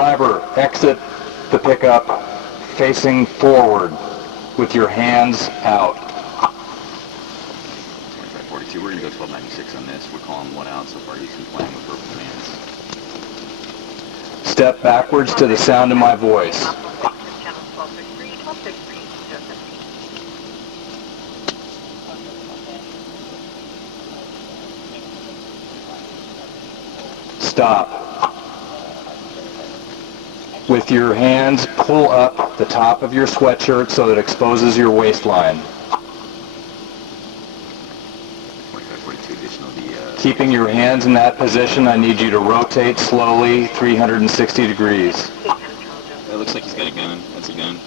Driver, exit the pickup facing forward with your hands out. 2542, we're going to go 1296 on this. We're calling one out so far. He's complying with verbal commands. Step backwards to the sound of my voice. Stop. With your hands, pull up the top of your sweatshirt so that it exposes your waistline. 2542, additional Keeping your hands in that position, I need you to rotate slowly 360 degrees. It looks like he's got a gun. That's a gun.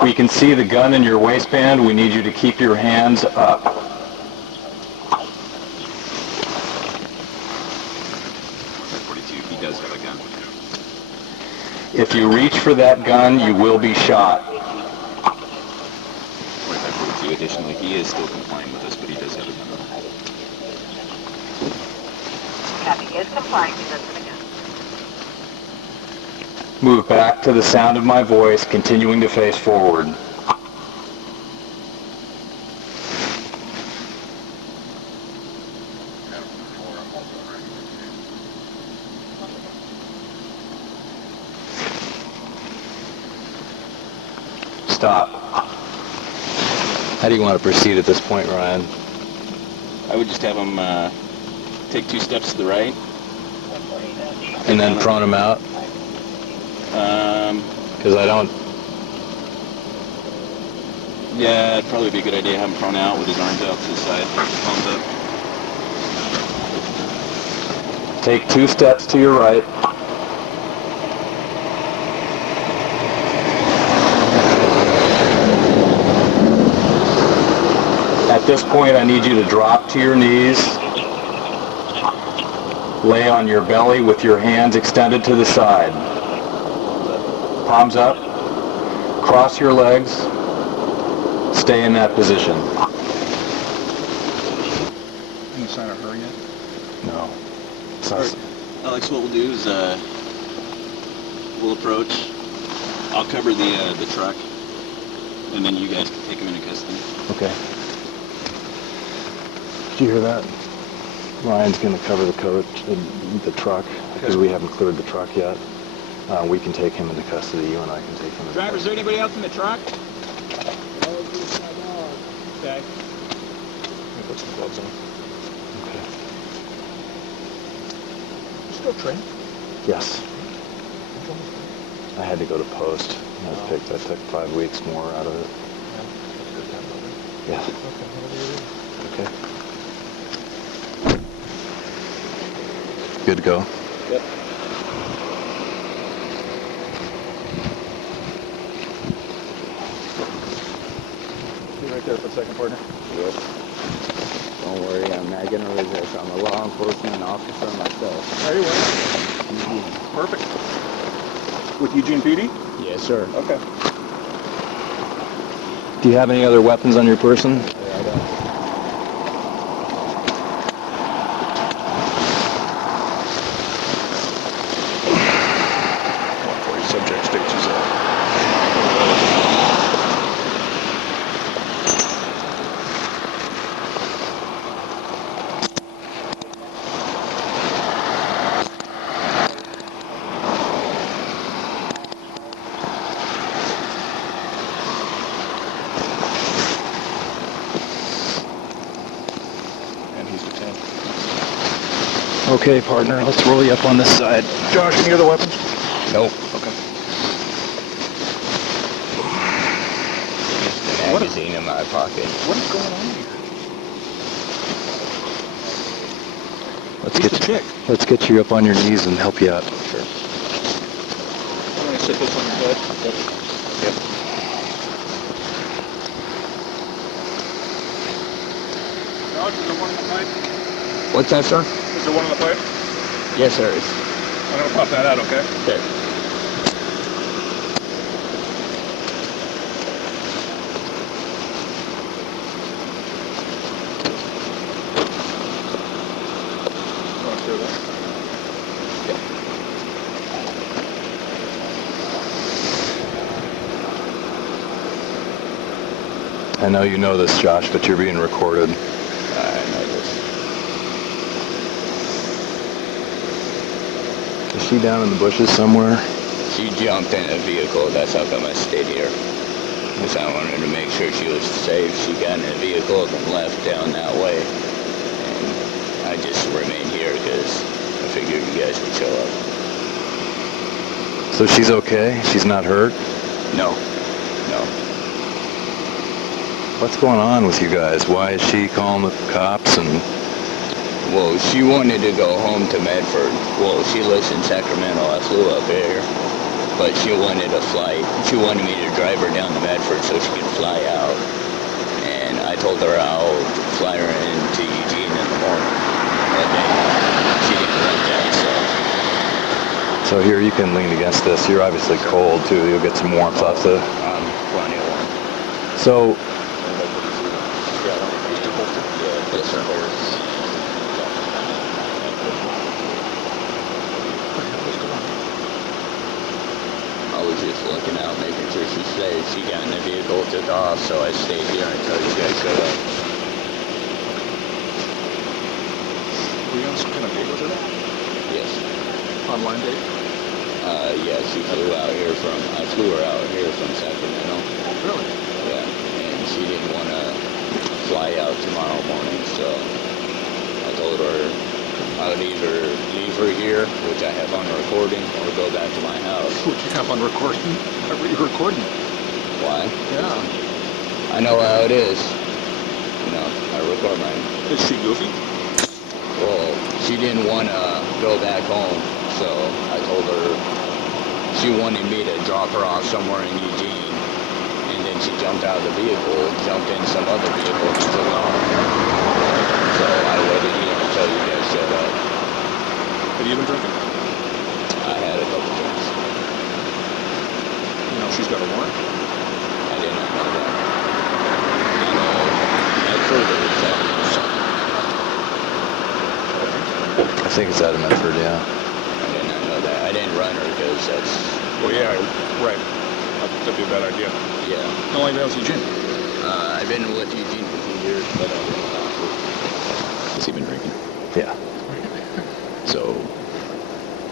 We can see the gun in your waistband. We need you to keep your hands up. 2542, he does have a gun. If you reach for that gun, you will be shot. 2542, additionally, he is still complying with us, but he does have a gun. Copy, he is complying, he does have a gun. Move back to the sound of my voice, continuing to face forward. Stop. How do you want to proceed at this point, Ryan? I would just have him take 2 steps to the right. And then prone him out? Because I don't... Yeah, it'd probably be a good idea to have him prone out with his arms out to the side, palms up. Take 2 steps to your right. At this point, I need you to drop to your knees. Lay on your belly with your hands extended to the side. Palms up. Cross your legs. Stay in that position. Any sign of her yet? No. Alright, Alex, what we'll do is we'll approach. I'll cover the truck, and then you guys can take him into custody. Okay. Did you hear that? Ryan's going to cover the coach, the truck, because we haven't cleared the truck yet. We can take him into custody. You and I can take him into Driver, is there anybody else in the truck? Okay. Put some gloves on. Okay. You still trained? Yes. I had to go to post. I took 5 weeks more out of it. Yeah. Okay. Good to go? Yep. You right there for a second, partner. Yep. Don't worry, I'm not gonna resist. I'm a law enforcement officer myself. Are you well? Perfect. With Eugene PD? Yes, sir. Okay. Do you have any other weapons on your person? Yeah, I don't. Subject states he's and he's detained. Okay, partner. Let's roll you up on this side. Josh, any other weapons? Nope. Okay. Just a magazine in my pocket. What is going on here? Let's Who's the chick? Let's get you up on your knees and help you out. Sure. I'm going to sit this on your head. Yep. Josh, is there one in the pipe? What's that, sir? Is there one in the pipe? Yes, sir. I'm going to pop that out, okay? Okay. You want to clear that? I know you know this, Josh, but you're being recorded. I know this. Is she down in the bushes somewhere? She jumped in a vehicle. That's how come I stayed here. Because I wanted to make sure she was safe. She got in a vehicle and left down that way. And I just remained here because I figured you guys would show up. So she's okay? She's not hurt? No. What's going on with you guys? Why is she calling the cops? And Well, she wanted to go home to Medford. Well, she lives in Sacramento. I flew up here. But she wanted a flight. She wanted me to drive her down to Medford so she could fly out. And I told her I'll fly her into Eugene in the morning. But then she didn't want that, so here, you can lean against this. You're obviously cold, too. You'll get some warmth off the... plenty of one. So, Yes, sir. I was just looking out, making sure she's safe. She got in the vehicle, took off, so I stayed here until you guys showed up. Were you on some kind of date with her? Yes. Online date? Yeah, she flew out here I flew her out here from Sacramento. Really? Yeah, and she didn't want to fly out tomorrow morning, so I told her I would either leave her here, which I have on recording, or go back to my house. What you have on recording? Why were you recording? Why? Yeah. I know how it is. You know, I record mine. Is she goofy? Well, she didn't want to go back home, so I told her she wanted me to drop her off somewhere in Eugene, and then she jumped out of the vehicle, jumped in some other vehicle, and took off. So I waited here until you guys showed up. Have you been drinking? I had a couple drinks. You know she's got a warrant? I did not know that. You know, Medford or Sacramento? I think it's out of Medford, yeah. I did not know that. I didn't run her because that's... Well, yeah, right. That'd be a bad idea. Yeah. How long have you been with Eugene? I've been with Eugene for 2 years, but I've been Has he been drinking? Yeah. So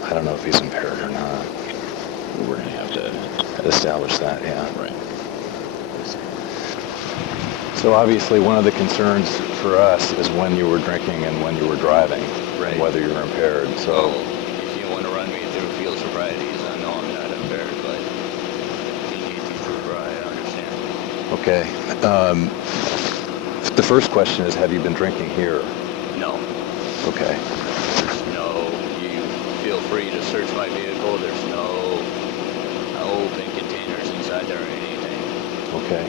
I don't know if he's impaired or not. we're going to have to... Establish that, yeah. Right. So obviously one of the concerns for us is when you were drinking and when you were driving, Right. and whether you were impaired. So, So if you want to run me through field sobrieties, I know I'm not impaired, but if you need to prove right, I understand. okay. The first question is, have you been drinking here? No. Okay. No, you feel free to search my vehicle. There's no open containers inside there or anything. Okay.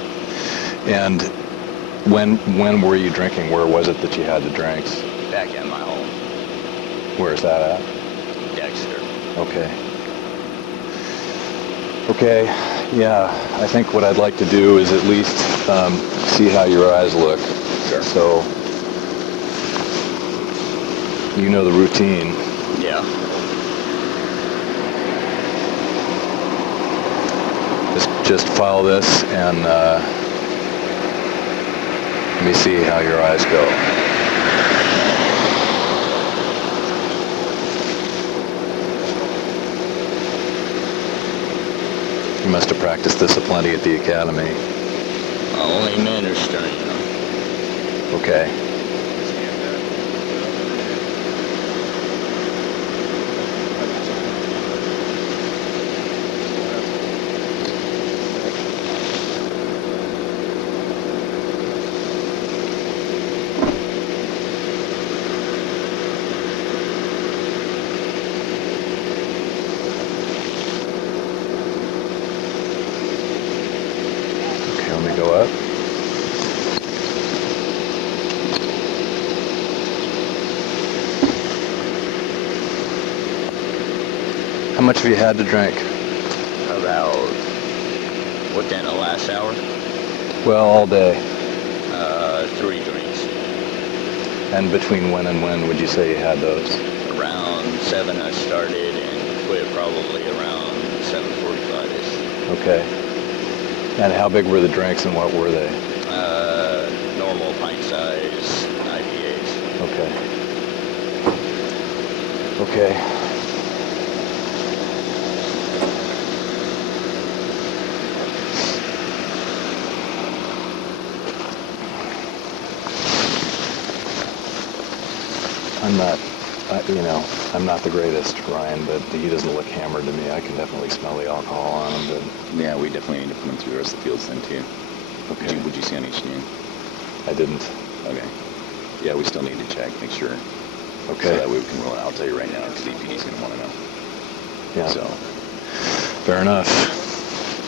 And when were you drinking? Where was it that you had the drinks? Back at my home, Where's that at? Dexter. Okay. Okay, yeah, I think what I'd like to do is at least see how your eyes look. Sure. So, you know the routine. Yeah. Just follow this and let me see how your eyes go. You must have practiced this plenty at the academy. Only men are stern, you know. Okay. Okay, let me go up. How much have you had to drink? About, within the last hour, Well, all day. 3 drinks. And between when and when would you say you had those? Around 7 I started and quit probably around 7:45ish. Okay. And how big were the drinks and what were they? Okay. Okay. I'm not the greatest, Ryan, but he doesn't look hammered to me. I can definitely smell the alcohol on him, but... Yeah, we definitely need to put him through the rest of the fields then, too. Okay. Would you see any sneering? I didn't. Okay. Yeah, we still need to check, make sure. Okay. So that way we can roll it. I'll tell you right now, because the EPD's going to want to know. Yeah. So. Fair enough.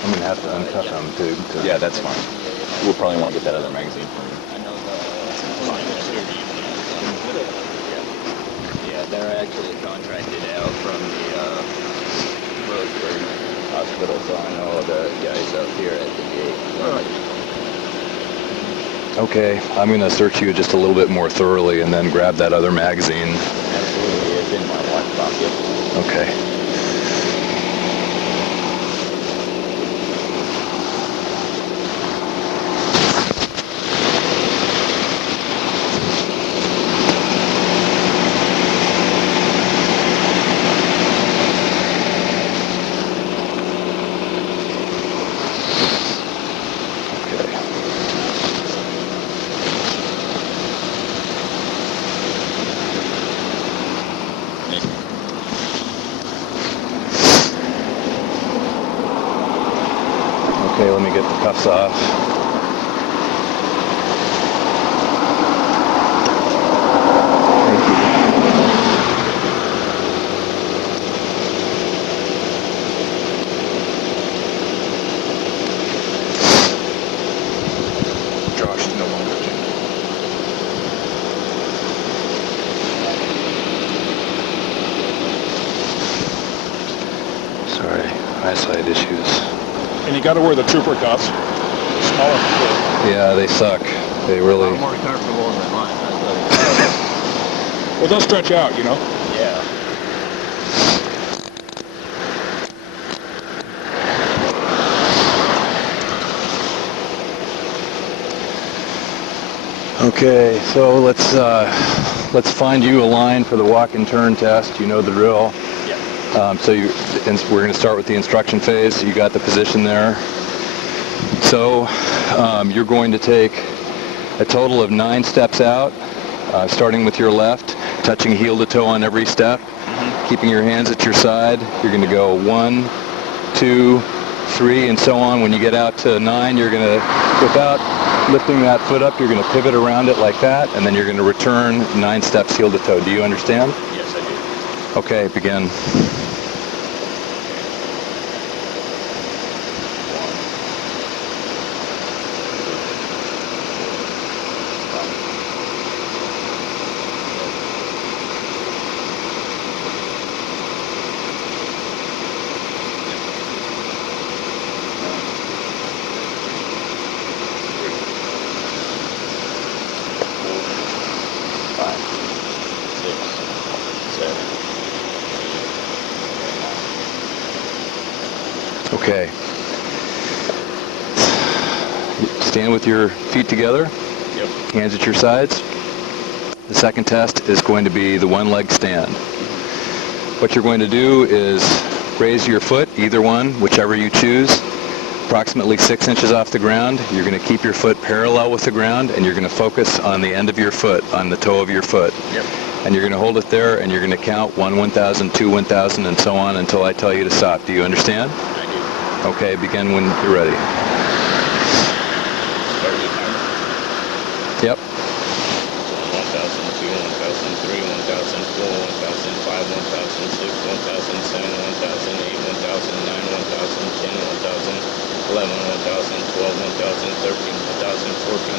I'm going to have to uncuff him, too. Yeah, that's fine. We'll probably want to get that other magazine from you. Yeah, they're actually contracted out from the Roseburg Hospital, so I know the guys up here at the gate. Okay, I'm going to search you just a little bit more thoroughly and then grab that other magazine. Absolutely, it's in my watch pocket. Okay. Okay, let me get the cuffs off. Thank you. Josh is no longer Jim. Sorry, eyesight issues. And you got to wear the trooper cuffs. Smaller than Yeah, they suck. They really... I'm more comfortable than mine, Well, they'll stretch out, you know? Yeah. Okay, so let's find you a line for the walk and turn test. You know the drill. Yeah. We're going to start with the instruction phase. You got the position there. So you're going to take a total of 9 steps out, starting with your left, touching heel to toe on every step, keeping your hands at your side. You're going to go 1, 2, 3, and so on. When you get out to 9, you're going to, without lifting that foot up, you're going to pivot around it like that, and then you're going to return 9 steps heel to toe. Do you understand? Yes, I do. Okay, begin. Okay. Stand with your feet together. Yep. Hands at your sides. The second test is going to be the one-leg stand. What you're going to do is raise your foot, either one, whichever you choose, approximately 6 inches off the ground. You're going to keep your foot parallel with the ground, and you're going to focus on the end of your foot, on the toe of your foot. Yep. And you're going to hold it there, and you're going to count 1, 1,000, 2, 1,000, and so on until I tell you to stop. Do you understand? I do. Okay, begin when you're ready. Start your timer. Yep. 1,000, 2, 1,003, 1,004, 1,005, 1,006, 1,007, 1,008, 1,009, 1,010, 1,011, 1,012, 1,013, 1,014,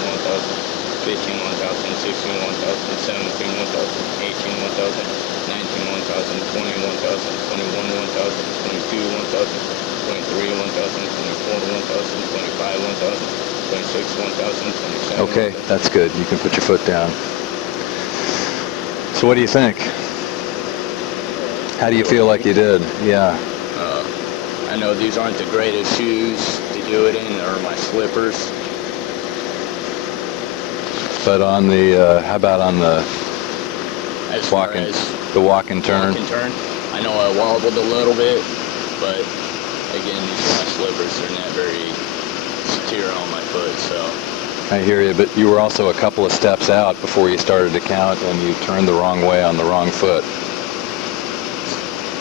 1,015, 1,016, 1,017, 1,018, 1,019, 1,020, 1,021, 1,022, 1,023, 1,024, 1,025, 1,026, 1,027. Okay, that's good. You can put your foot down. So what do you think? How do you feel like you did? Yeah. I know these aren't the greatest shoes to do it in, or my slippers. But on the, how about on the As far Walk and, as the walk and turn. walk and turn, I know I wobbled a little bit, but again, these are my slippers. They're not very secure on my foot, so. I hear you, but you were also a couple of steps out before you started to count, and you turned the wrong way on the wrong foot. A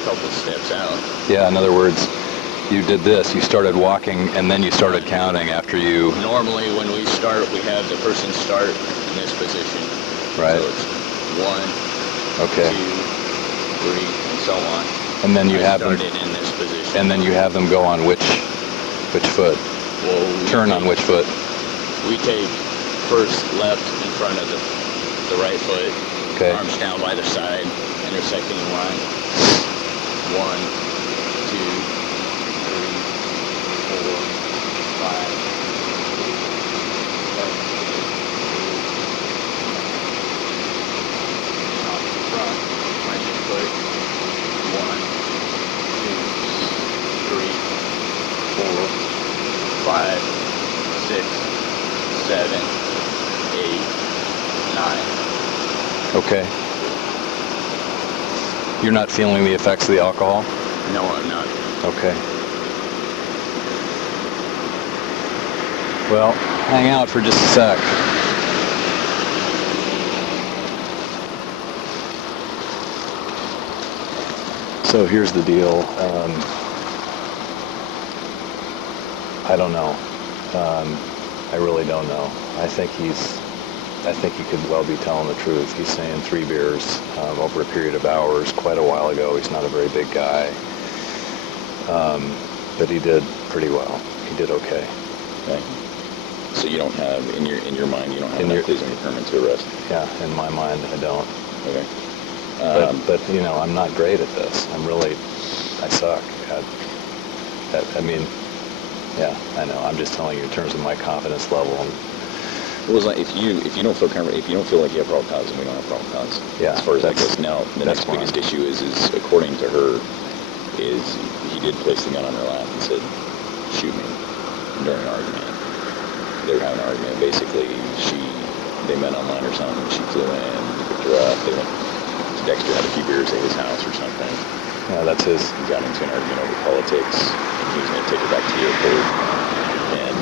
couple steps out. Yeah, in other words, you did this. You started walking, and then you started counting after you... Normally, when we start, we have the person start in this position. Right. So it's 1, Okay. 2, 3, and so on. And then you I have them... started in this position. And then you have them go on which foot? Well, Turn on which foot? We take first left in front of the right foot. Okay. Arms down by the side, intersecting line. 1, 2, 3, 4, 5, 6, 7, 8, 9. Top to front. Right foot. 1, 2, 3, 4, 5, 6, 7, 8, 9. Okay. You're not feeling the effects of the alcohol? No, I'm not. Okay. Well, hang out for just a sec. So here's the deal. I don't know. I really don't know. I think he could well be telling the truth. He's saying 3 beers over a period of hours, quite a while ago. He's not a very big guy. But he did pretty well. He did okay. Okay. So you don't have, in your mind, you don't have In enough your- clues in your permit to arrest? Yeah, in my mind, I don't. Okay. But you know, I'm not great at this. I suck I mean, yeah, I know. I'm just telling you in terms of my confidence level. Well, it's like if you don't feel comfortable, if you don't feel like you have probable cause, then we don't have probable cause. Yeah, As far as that that's- goes. Now, the that's next biggest fine. issue is according to her, is he did place the gun on her lap and said, "Shoot me," during an argument. They were having an argument. Basically, they met online or something. She flew in, picked her up. They went. Dexter had a few beers at his house or something. Yeah, that's his. He got into an argument over politics. He was going to take her back to the airport. And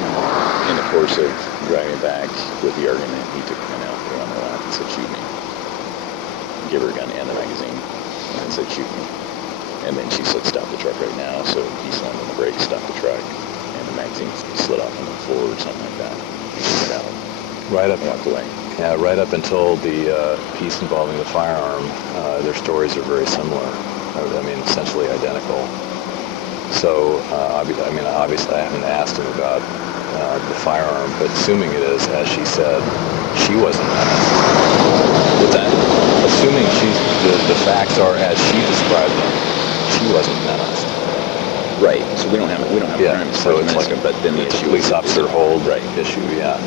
in the course of driving back with the argument, he took the gun out, put it on her lap, and said, "Shoot me." Give her a gun and the magazine, and said, "Shoot me." And then she said, "Stop the truck right now." So he slammed on the brakes, stopped the truck, and the magazine slid off on the floor or something like that. He took it out Right up. and walked away. Yeah, right up until the piece involving the firearm, their stories are very similar. I mean, essentially identical. So, obviously I haven't asked him about the firearm, but assuming it is, as she said, she wasn't menaced. With that, Assuming the facts are as she described them, she wasn't menaced. right. So we don't have Yeah, crime as so far as it's like menacing, but then the it's a issue police is officer hold right. issue, yeah.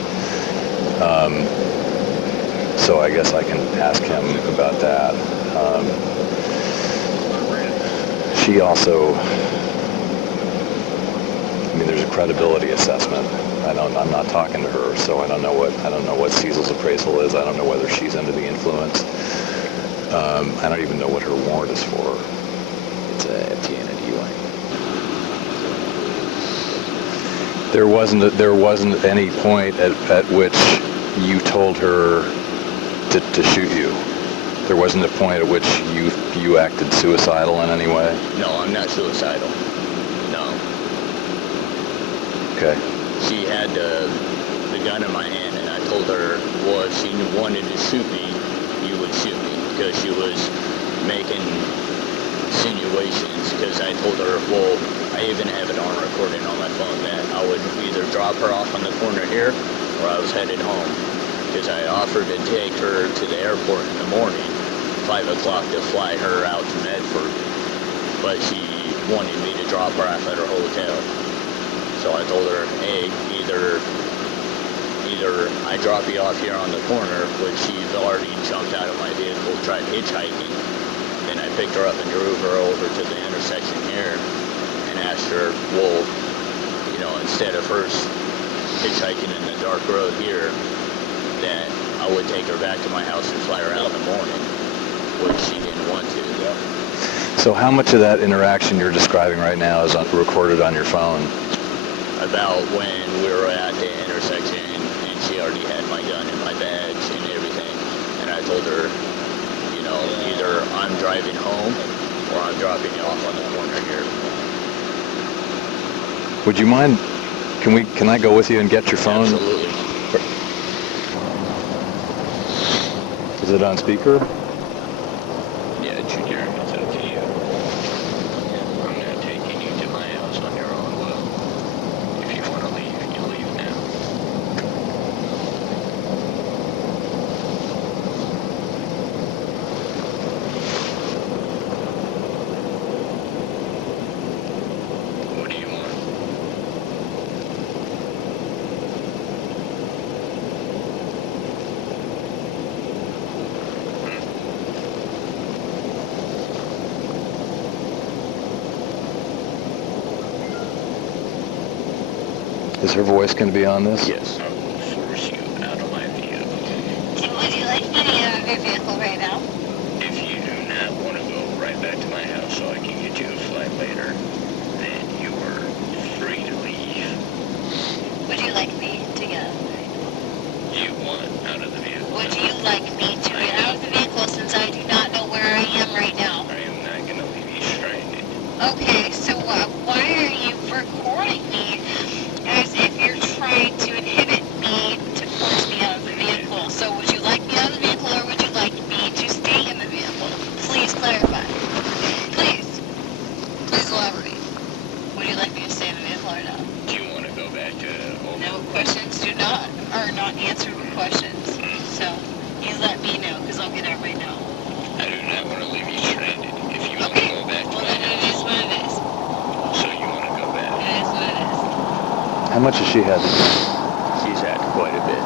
So I guess I can ask him about that. She also, I mean, there's a credibility assessment. I'm not talking to her, so I don't know what Cecil's appraisal is. I don't know whether she's under the influence. I don't even know what her warrant is for. It's a FTA and a DUI. There wasn't any point at which you told her to shoot you. There wasn't a point at which you acted suicidal in any way. No, I'm not suicidal. No. Okay. She had the gun in my hand, and I told her, well, if she wanted to shoot me, you would shoot me, because she was making insinuations, because I told her, well, I even have it on recording on my phone that I would either drop her off on the corner here, or I was headed home, because I offered to take her to the airport in the morning, 5 o'clock, to fly her out to Medford, but she wanted me to drop her off at her hotel. So I told her, hey, either I drop you off here on the corner, which she's already jumped out of my vehicle, tried hitchhiking. Then I picked her up and drove her over to the intersection here and asked her, well, instead of first hitchhiking in the dark road here, that I would take her back to my house and fly her out in the morning. So how much of that interaction you're describing right now is recorded on your phone? About when we were at the intersection and she already had my gun and my badge and everything. And I told her, you know, either I'm driving home or I'm dropping you off on the corner here. Would you mind, can I go with you and get your phone? Absolutely. Is it on speaker? Yeah, Junior, it's up to you. I'm not taking you to my house on your own will. If you want to leave, you leave now. What do you want? Is her voice going to be on this? Yes. I will force you out of my vehicle. Would you like me to get out of your vehicle right now? If you do not want to go right back to my house so I can get you a flight later, then you are free to leave. Would you like me to get out of the vehicle? You want out of the vehicle? Would you like me to get out of the vehicle since I do not know where I am right now? I am not going to leave you stranded. Okay, so why are you recording me as if you're trying to inhibit me to force me out of the vehicle? So would you like me out of the vehicle or would you like me to stay in the vehicle? Please clarify. Please. Please elaborate. Would you like me to stay in the vehicle or not? Do you want to go back to home? No, questions are not answered with questions. So you let me know because I'll get out right now. I do not want to leave you stranded. If you want to Okay. go back to Well, my then it is house, what it is. so you want to go back. It is what it is. How much has she had? She's had quite a bit.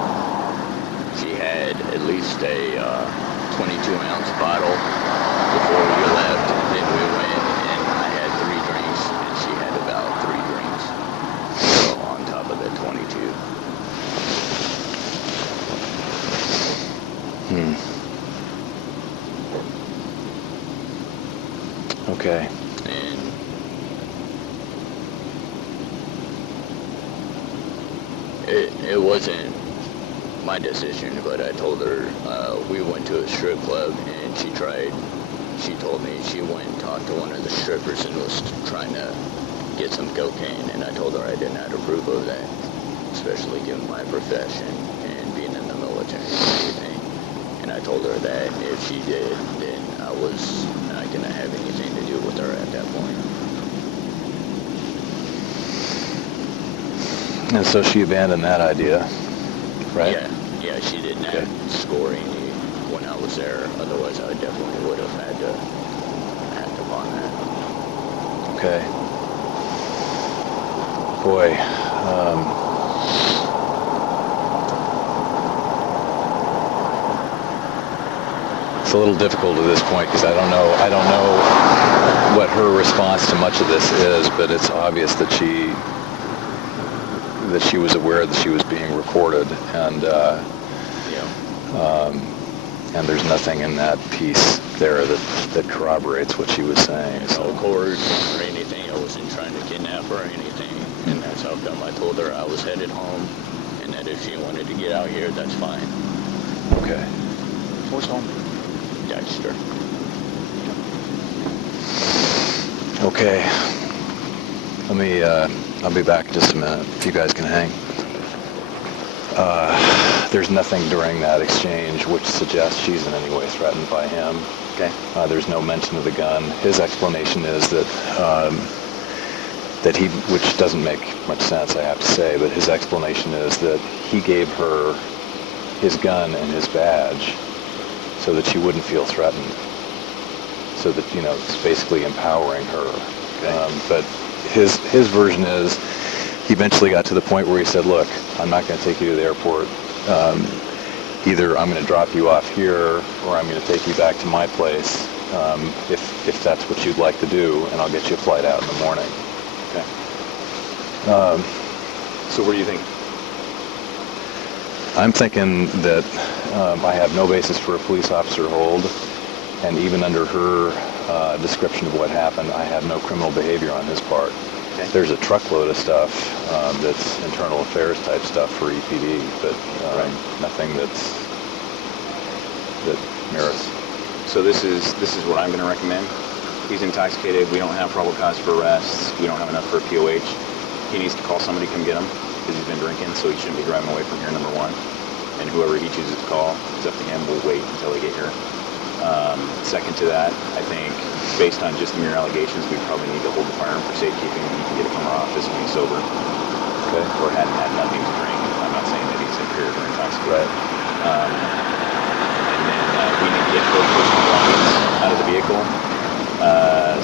She had at least a 22-ounce bottle before we left. Then we went and I had 3 drinks and she had about 3 drinks. So on top of the 22. Okay. And it wasn't my decision, but I told her we went to a strip club and she told me she went and talked to one of the strippers and was trying to get some cocaine, and I told her I did not approve of that, especially given my profession and being in the military and everything. And I told her that if she did, then I was not going to have anything to do with her at that point. And so she abandoned that idea, right? Yeah, she did not score any when I was there. Otherwise, I definitely would have had to act upon that. Okay. Boy, it's a little difficult at this point because I don't know what her response to much of this is, but it's obvious that she was aware that she was being recorded, and and there's nothing in that piece there that corroborates what she was saying. No cord or anything. I wasn't trying to kidnap her or anything. And that's how come I told her I was headed home, and that if she wanted to get out here, that's fine. Okay. Where's home? Dexter. Okay. I'll be back in just a minute. If you guys can hang. There's nothing during that exchange which suggests she's in any way threatened by him. Okay. There's no mention of the gun. His explanation is that that he, which doesn't make much sense, I have to say, but his explanation is that he gave her his gun and his badge so that she wouldn't feel threatened. So that, it's basically empowering her. Okay. But his version is he eventually got to the point where he said, look, I'm not going to take you to the airport. Either I'm going to drop you off here or I'm going to take you back to my place if that's what you'd like to do, and I'll get you a flight out in the morning. Okay. So what do you think? I'm thinking that I have no basis for a police officer hold, and even under her description of what happened. I have no criminal behavior on his part. Okay. There's a truckload of stuff that's internal affairs type stuff for EPD, but nothing that merits. So this is what I'm going to recommend. He's intoxicated. We don't have probable cause for arrest. We don't have enough for a POH. He needs to call somebody to come get him because he's been drinking, so he shouldn't be driving away from here, number one. And whoever he chooses to call, it's up to him. We'll wait until they get here. Second to that, I think, based on just the mere allegations, we probably need to hold the firearm for safekeeping. You can get it from our office when he's sober. Okay. Or hadn't had nothing to drink. I'm not saying that he's impaired or intoxicated. Right. And then we need to get her personal belongings out of the vehicle.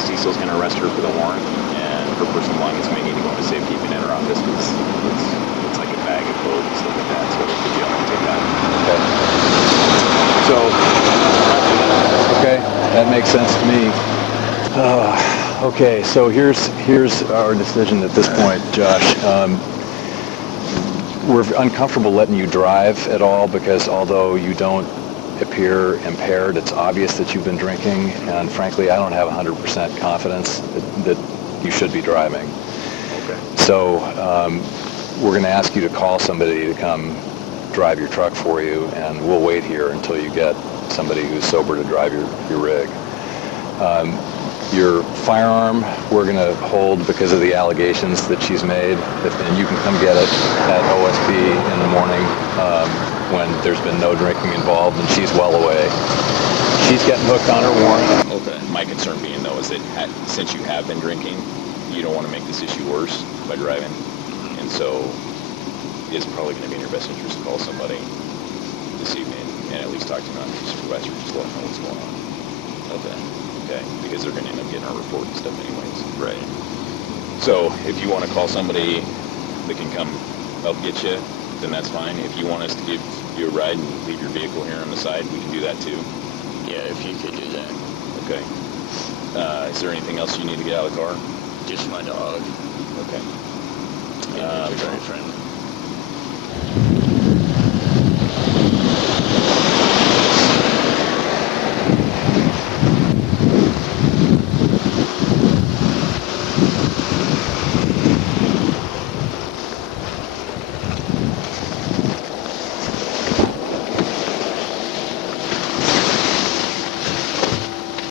Cecil's going to arrest her for the warrant, and her personal belongings may need to go into safekeeping at her office because it's like a bag of clothes and stuff like that. So the jail will take that. Okay. So. Okay, that makes sense to me. Okay, so here's our decision at this point, Josh. We're uncomfortable letting you drive at all because although you don't appear impaired, it's obvious that you've been drinking, and frankly, I don't have 100% confidence that you should be driving. Okay. So we're going to ask you to call somebody to come drive your truck for you, and we'll wait here until you get somebody who's sober to drive your rig. Your firearm, we're going to hold because of the allegations that she's made, and you can come get it at OSP in the morning when there's been no drinking involved and she's well away. She's getting hooked on her warrant. Okay. My concern being, though, is that since you have been drinking, you don't want to make this issue worse by driving, and so it's probably going to be in your best interest to call somebody this evening and at least talk to them on your supervisor, just let them know what's going on. Okay, because they're going to end up getting our report and stuff anyways. Right. So if you want to call somebody that can come help get you, then that's fine. If you want us to give you a ride and leave your vehicle here on the side, we can do that too. Yeah, if you could do that. Okay. Is there anything else you need to get out of the car? Just my dog. Okay. They're very friendly.